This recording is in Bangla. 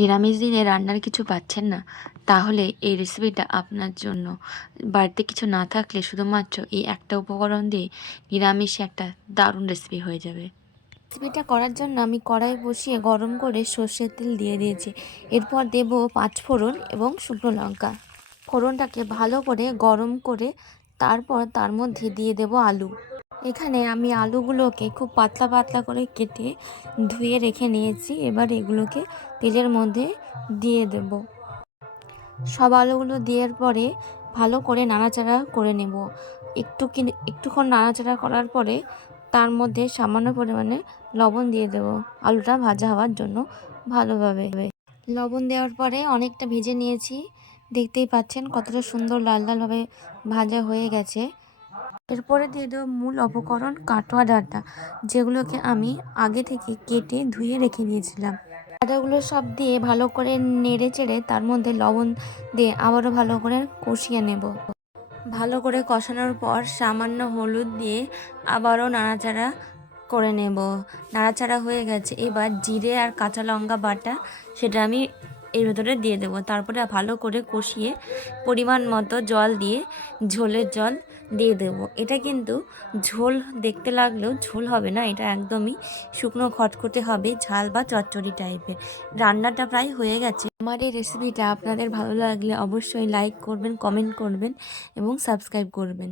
নিরামিষ দিনে রান্নার কিছু পাচ্ছেন না, তাহলে এই রেসিপিটা আপনার জন্য। বাড়িতে কিছু না থাকলে শুধুমাত্র এই একটা উপকরণ দিয়ে নিরামিষে একটা দারুণ রেসিপি হয়ে যাবে। রেসিপিটা করার জন্য আমি কড়াই বসিয়ে গরম করে সর্ষের তেল দিয়ে দিয়েছি। এরপর দেব পাঁচ ফোড়ন এবং শুকনো লঙ্কা। ফোড়নটাকে ভালো করে গরম করে তারপর তার মধ্যে দিয়ে দেব আলু। এখানে আমি আলুগুলোকে খুব পাতলা পাতলা করে কেটে ধুয়ে রেখে নিয়েছি। এবার এগুলোকে তেলের মধ্যে দিয়ে দেব। সব আলুগুলো দেওয়ার পরে ভালো করে নাড়াচাড়া করে নেব। একটু একটুক্ষণ নাড়াচাড়া করার পরে তার মধ্যে সামান্য পরিমাণে লবণ দিয়ে দেব। আলুটা ভাজা হওয়ার জন্য ভালোভাবে। লবণ দেওয়ার পরে অনেকটা ভেজে নিয়েছি। দেখতেই পাচ্ছেন কতটা সুন্দর লাল লালভাবে ভাজা হয়ে গেছে। এরপরে দিয়ে দেবো মূল উপকরণ কাটোয়া ডাঁটা, যেগুলোকে আমি আগে থেকে কেটে ধুয়ে রেখে দিয়েছিলাম। ডাঁটাগুলো সব দিয়ে ভালো করে নেড়ে চেড়ে তার মধ্যে লবণ দিয়ে আবারও ভালো করে কষিয়ে নেব। ভালো করে কষানোর পর সামান্য হলুদ দিয়ে আবারও নাড়াচাড়া করে নেব। নাড়াচাড়া হয়ে গেছে। এবার জিরে আর কাঁচা লঙ্কা বাটা, সেটা আমি এর ভেতরে দিয়ে দেবো। তারপরে ভালো করে কষিয়ে পরিমাণ মতো জল দিয়ে ঝোলের জল দিয়ে দেব। এটা কিন্তু ঝোল দেখতে লাগলেও ঝোল হবে না, এটা একদমই শুকনো খটখটে হবে, ঝাল বা চচ্চড়ি টাইপের রান্নাটা প্রায় হয়ে গেছে। আমার এই রেসিপিটা আপনাদের ভালো লাগলে অবশ্যই লাইক করবেন কমেন্ট করবেন এবং সাবস্ক্রাইব করবেন।